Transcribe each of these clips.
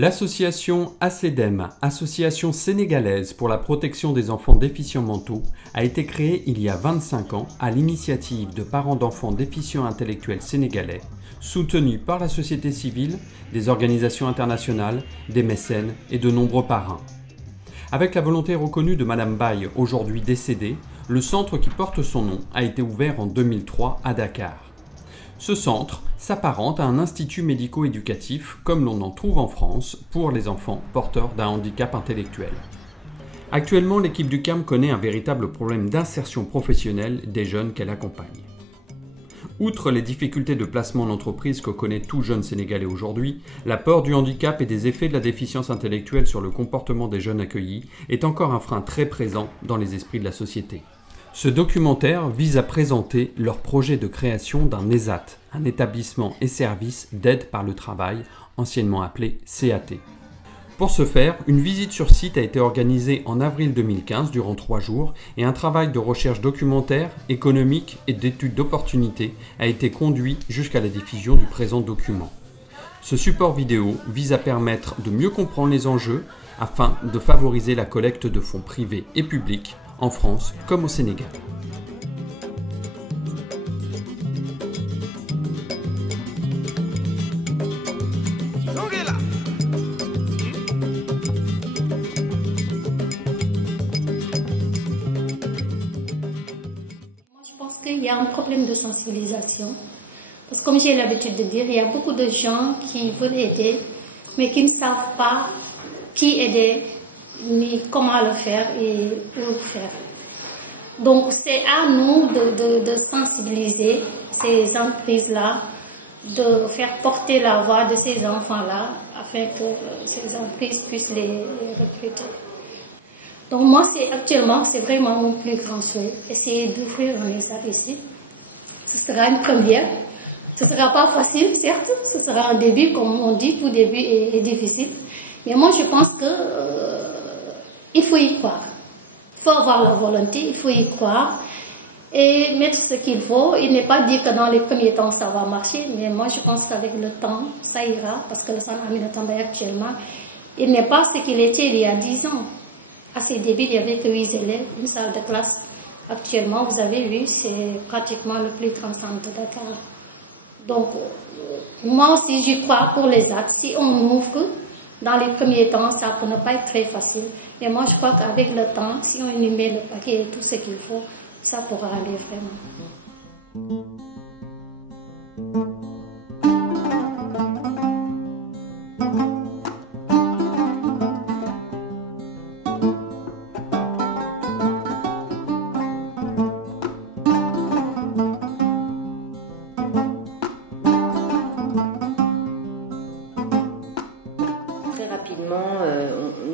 L'association ACEDEM, Association sénégalaise pour la protection des enfants déficients mentaux, a été créée il y a 25 ans à l'initiative de parents d'enfants déficients intellectuels sénégalais, soutenus par la société civile, des organisations internationales, des mécènes et de nombreux parrains. Avec la volonté reconnue de Madame Baye, aujourd'hui décédée, le centre qui porte son nom a été ouvert en 2003 à Dakar. Ce centre s'apparente à un institut médico-éducatif comme l'on en trouve en France pour les enfants porteurs d'un handicap intellectuel. Actuellement, l'équipe du CAM connaît un véritable problème d'insertion professionnelle des jeunes qu'elle accompagne. Outre les difficultés de placement en entreprise que connaît tout jeune Sénégalais aujourd'hui, la peur du handicap et des effets de la déficience intellectuelle sur le comportement des jeunes accueillis est encore un frein très présent dans les esprits de la société. Ce documentaire vise à présenter leur projet de création d'un ESAT, un établissement et service d'aide par le travail, anciennement appelé CAT. Pour ce faire, une visite sur site a été organisée en avril 2015 durant 3 jours et un travail de recherche documentaire, économique et d'études d'opportunité a été conduit jusqu'à la diffusion du présent document. Ce support vidéo vise à permettre de mieux comprendre les enjeux afin de favoriser la collecte de fonds privés et publics en France comme au Sénégal. Il y a un problème de sensibilisation. Parce que comme j'ai l'habitude de dire, il y a beaucoup de gens qui veulent aider, mais qui ne savent pas qui aider, ni comment le faire et où le faire. Donc c'est à nous de sensibiliser ces entreprises-là, de faire porter la voix de ces enfants-là, afin que ces entreprises puissent les recruter. Donc moi, actuellement, c'est vraiment mon plus grand souhait, essayer d'ouvrir un ESAT ici. Ce sera une première. Ce ne sera pas facile, certes. Ce sera un début, comme on dit, tout début est difficile. Mais moi, je pense qu'il faut y croire. Il faut avoir la volonté, il faut y croire et mettre ce qu'il faut. Il n'est pas dit que dans les premiers temps, ça va marcher, mais moi, je pense qu'avec le temps, ça ira, parce que le centre Aminata Mbaye actuellement, il n'est pas ce qu'il était il y a 10 ans. À ses débuts, il n'y avait que 8 élèves, une salle de classe. Actuellement, vous avez vu, c'est pratiquement le plus grand centre de Dakar. Donc, moi aussi, j'y crois pour les actes. Si on ouvre, dans les premiers temps, ça peut ne pas être très facile. Mais moi, je crois qu'avec le temps, si on y met le paquet et tout ce qu'il faut, ça pourra aller vraiment.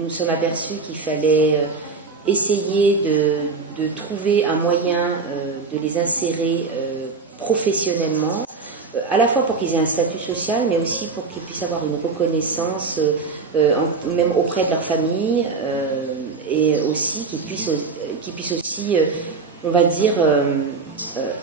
Nous sommes aperçus qu'il fallait essayer de trouver un moyen de les insérer professionnellement, à la fois pour qu'ils aient un statut social, mais aussi pour qu'ils puissent avoir une reconnaissance même auprès de leur famille, et aussi qu'ils puissent aussi, on va dire,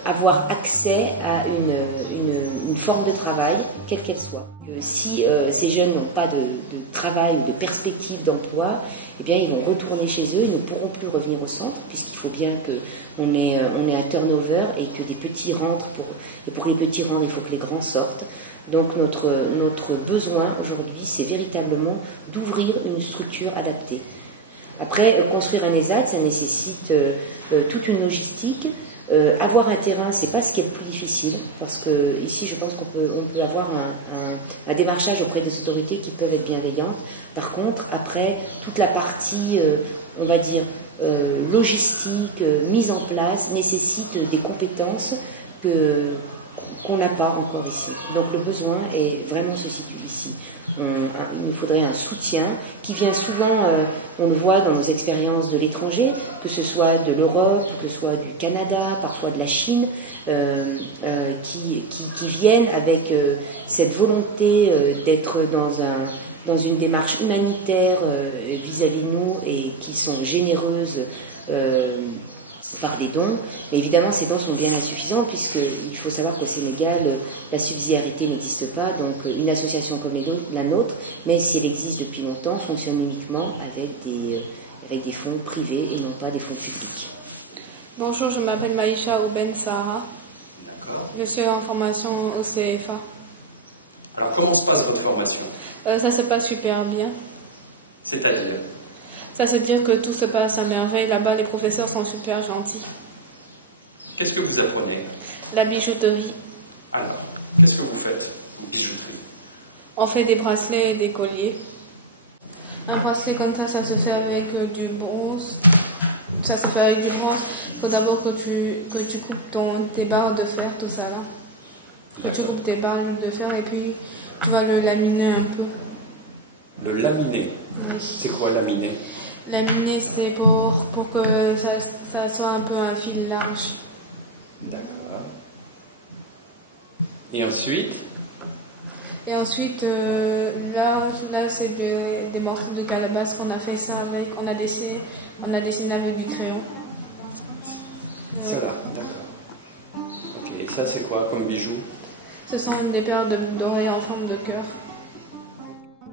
avoir accès à une forme de travail, quelle qu'elle soit. Si ces jeunes n'ont pas de travail ou de perspective d'emploi, eh bien ils vont retourner chez eux, ils ne pourront plus revenir au centre, puisqu'il faut bien qu'on ait un turnover et que des petits rentrent, et pour que les petits rentrent, il faut que les grands sortent. Donc notre besoin aujourd'hui, c'est véritablement d'ouvrir une structure adaptée. Après, construire un ESAT, ça nécessite toute une logistique. Avoir un terrain, c'est pas ce qui est le plus difficile, parce que ici, je pense qu'on peut avoir un démarchage auprès des autorités qui peuvent être bienveillantes. Par contre, après, toute la partie, on va dire, logistique, mise en place, nécessite des compétences qu'on n'a pas encore ici. Donc le besoin vraiment se situe ici. Il nous faudrait un soutien qui vient souvent, on le voit dans nos expériences de l'étranger, que ce soit de l'Europe, que ce soit du Canada, parfois de la Chine, qui viennent avec cette volonté d'être dans une démarche humanitaire vis-à-vis de nous et qui sont généreuses par des dons. Mais évidemment, ces dons sont bien insuffisants puisqu'il faut savoir qu'au Sénégal, la subsidiarité n'existe pas. Donc une association comme la nôtre, même si elle existe depuis longtemps, fonctionne uniquement avec des fonds privés et non pas des fonds publics. Bonjour, je m'appelle Maïcha Ouben Sahara. Je suis en formation au CFA. Alors comment se passe votre formation? Ça se passe super bien. C'est-à-dire? Ça veut dire que tout se passe à merveille. Là-bas, les professeurs sont super gentils. Qu'est-ce que vous apprenez? La bijouterie. Alors, qu'est-ce que vous faites en bijouterie? On fait des bracelets et des colliers. Un bracelet comme ça se fait avec du bronze. Ça se fait avec du bronze. Il faut d'abord que tu coupes tes barres de fer, tout ça là. Que tu coupes tes barres de fer et puis tu vas le laminer un peu. Le laminer? Oui. C'est quoi laminer? Laminer, c'est pour que ça soit un peu un fil large. D'accord. Et ensuite? Et ensuite, là c'est des morceaux de calebasse qu'on a fait ça avec. On a dessiné avec du crayon. Ça là, d'accord. Ok, et ça c'est quoi comme bijoux? Ce sont des paires d'oreilles en forme de cœur.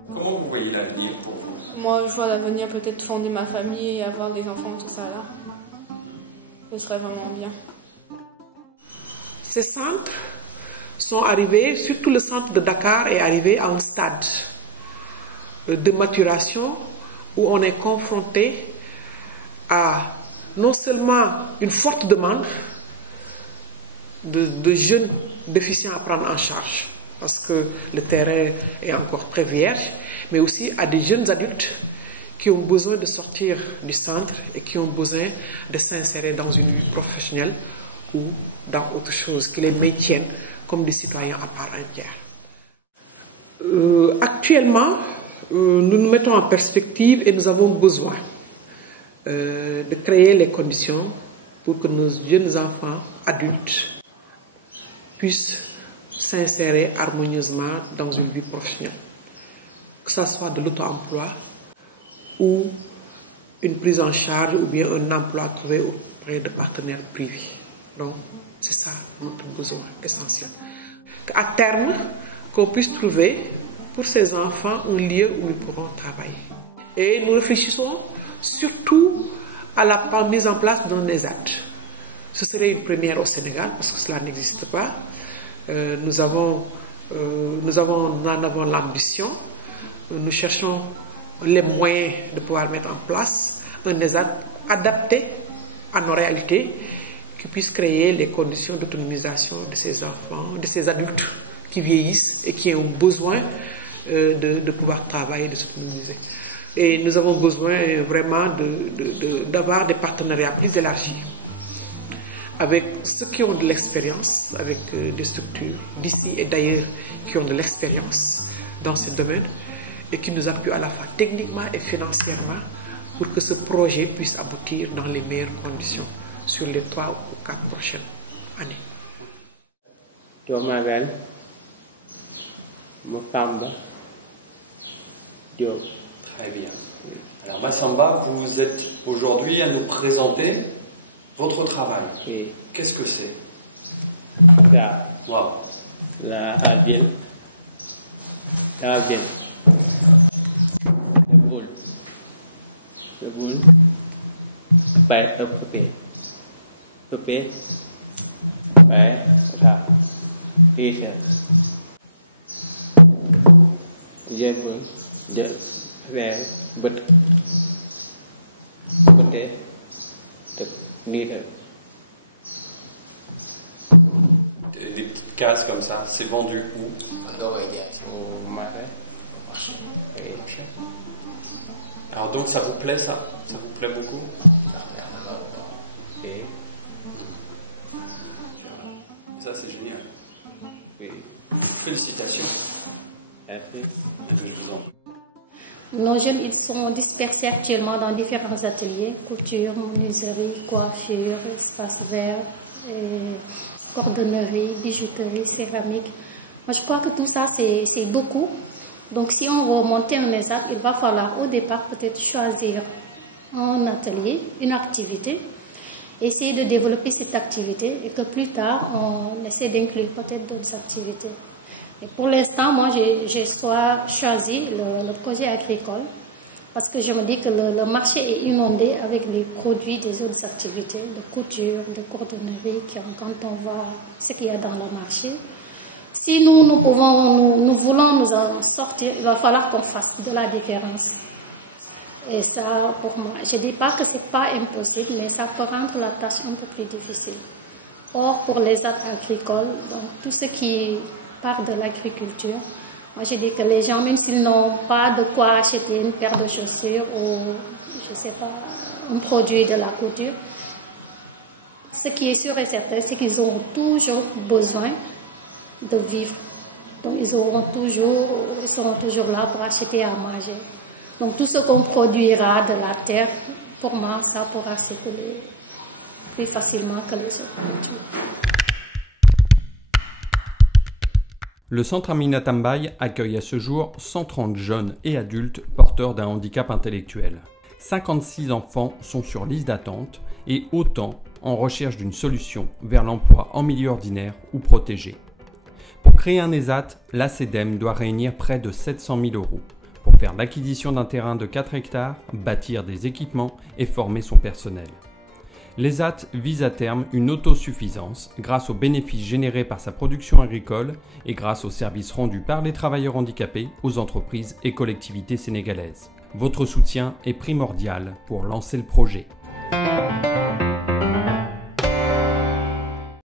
Comment vous voyez l'avenir pour vous? Moi, je vois l'avenir peut-être fonder ma famille et avoir des enfants, tout ça là. Ce serait vraiment bien. Ces centres sont arrivés, surtout le centre de Dakar est arrivé à un stade de maturation où on est confronté à non seulement une forte demande de jeunes déficients à prendre en charge, parce que le terrain est encore très vierge, mais aussi à des jeunes adultes qui ont besoin de sortir du centre et qui ont besoin de s'insérer dans une vie professionnelle ou dans autre chose qui les maintienne comme des citoyens à part entière. Actuellement, nous nous mettons en perspective et nous avons besoin de créer les conditions pour que nos jeunes enfants adultes puissent s'insérer harmonieusement dans une vie professionnelle, que ce soit de l'auto-emploi ou une prise en charge ou bien un emploi trouvé auprès de partenaires privés. Donc, c'est ça notre besoin essentiel. À terme, qu'on puisse trouver pour ces enfants un lieu où ils pourront travailler. Et nous réfléchissons surtout à la mise en place d'un ESAT. Ce serait une première au Sénégal parce que cela n'existe pas. Nous en avons l'ambition. Nous cherchons les moyens de pouvoir mettre en place un ESAT adapté à nos réalités qui puisse créer les conditions d'autonomisation de ces enfants, de ces adultes qui vieillissent et qui ont besoin de pouvoir travailler, de s'autonomiser. Et nous avons besoin vraiment d'avoir des partenariats plus élargis avec ceux qui ont de l'expérience, avec des structures d'ici et d'ailleurs qui ont de l'expérience dans ce domaine et qui nous appuient à la fois techniquement et financièrement pour que ce projet puisse aboutir dans les meilleures conditions sur les 3 ou 4 prochaines années. Très bien. Alors Massamba, vous êtes aujourd'hui à nous présenter votre travail. Oui. Qu'est-ce que c'est? Wow. La albienne. Le boule. Phải ấp phê. Phải ra. Đi xe. Dễ vững. Dễ về bật. Bật thế. Được. Đi thôi. Des petites cases comme ça, c'est vendu où? Au marché. Alors donc ça vous plaît ça? Ça vous plaît beaucoup? Et Ça c'est génial. oui. Félicitations. Merci. Je vous en prie. Nos jeunes, ils sont dispersés actuellement dans différents ateliers, couture, menuiserie, coiffure, espace vert, cordonnerie, bijouterie, céramique. Moi, je crois que tout ça, c'est beaucoup. Donc, si on veut monter un ESAT, il va falloir au départ peut-être choisir un atelier, une activité. essayer de développer cette activité et que plus tard, on essaie d'inclure peut-être d'autres activités. Et pour l'instant, moi, j'ai choisi le projet agricole parce que je me dis que le marché est inondé avec les produits des autres activités, de couture, de cordonnerie, quand on voit ce qu'il y a dans le marché. Si nous voulons nous en sortir, il va falloir qu'on fasse de la différence. Et ça, pour moi, je ne dis pas que ce n'est pas impossible, mais ça peut rendre la tâche un peu plus difficile. Or, pour les arts agricoles, donc tout ce qui part de l'agriculture, moi je dis que les gens, même s'ils n'ont pas de quoi acheter une paire de chaussures ou, je ne sais pas, un produit de la couture, ce qui est sûr et certain, c'est qu'ils auront toujours besoin de vivre. Donc ils seront toujours là pour acheter à manger. Donc tout ce qu'on produira de la terre, pour moi, ça pourra circuler plus facilement que les autres produits. Le centre Aminata Mbaye accueille à ce jour 130 jeunes et adultes porteurs d'un handicap intellectuel. 56 enfants sont sur liste d'attente et autant en recherche d'une solution vers l'emploi en milieu ordinaire ou protégé. Pour créer un ESAT, la CEDEM doit réunir près de 700 000 € pour faire l'acquisition d'un terrain de 4 hectares, bâtir des équipements et former son personnel. L'ESAT vise à terme une autosuffisance grâce aux bénéfices générés par sa production agricole et grâce aux services rendus par les travailleurs handicapés aux entreprises et collectivités sénégalaises. Votre soutien est primordial pour lancer le projet.